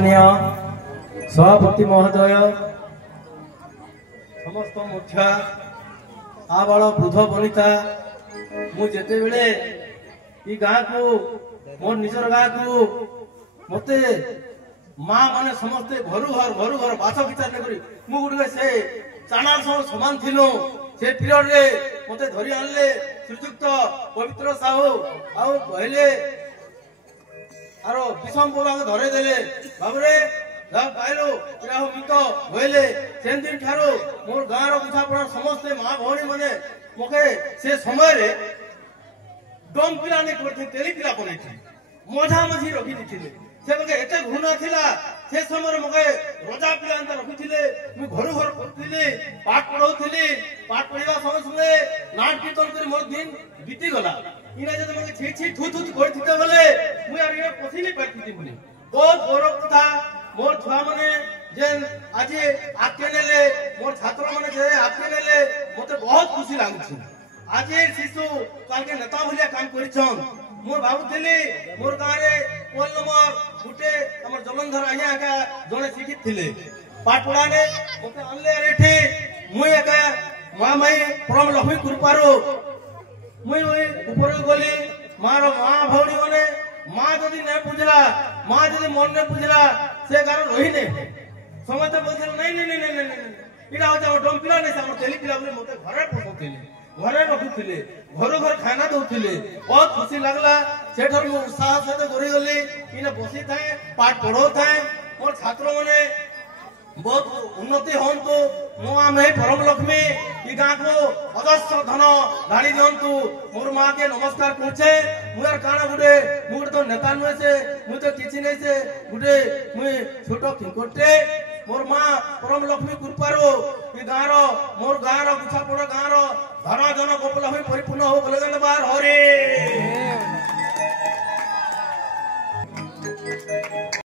सभापति महोदय समस्त मुखिया आबाल वृद्ध वनिता मुझे बेले गाँ को मोर निजर गाँ को मत माँ मैंने समस्ते घर बास विचार मुझे से चाणार समान थिलु से पीरियड रे मते धरी आनले श्रीजुक्त पवित्र साहू आउ कहले आरो विषम प्रभाव धरे देले बाबरे जा पाइलो इरा हो मित होइले सेन दिन ठारो मोर गाँ रो बुझापड़ा समस्ते माँ भौणी माने मके से समय रे डम पिला ने करथे तेली पिला बनैथे मझा मझी रखि दिथिले से मके एते घुना थिला से समय मके रोजा पिला अंत रखिथिले मु घर करथिले पाठ पढौथिले पाठ पढिबा समय संगे नाट कीर्तन करी मोर दिन बीती गला इना जद मके छी छी थू थू करथिते बोले मु यार ये पसिनी पाथिति बोली बहुत गौरव था मोर छुआ माने जेन आज आके नेले मोर छात्र माने जे आके नेले मते बहुत खुशी लागुछि आज शिशु काल के नेता भलिया काम करिछन मो भाबुथिली मोर गाँ रे कोल नंबर गुटे हमर जलंधर आया का जने शिक्षित थिले पाठ पढ़ाने मते अनले रेठी मुई एका मां माई परम लक्ष्मी कृपारो मुई ऊपर गली मार मां भौणी माने मां जदी नै पूजला मां जदी मन नै पूजला से गार रही नै समते बोलल नै नै नै नै नै इरा हो जा डम पिला नै हमर तेली पिला बोले मते घरे पसोथिले घरे रखुथिले घर घर खाना दउथिले बहुत खुशी लागला सेठर मो उत्साह से गरी गली इने बसी थाए पाठ पढ़ो थाए मोर छात्र माने बहुत उन्नति होंतु मो आमे परम लक्ष्मी ई गाँ को अजस्र धन ढाली दियंतु मोर मां के नमस्कार करछे मुर काना गुडे मुर तो नेता नुए से मु तो किछि नै से गुडे मुई छोटो किंकोटे मोर मां परम लक्ष्मी कृपारो ई गाँ रो मोर गाँ रो गुछापड़ गाँ रो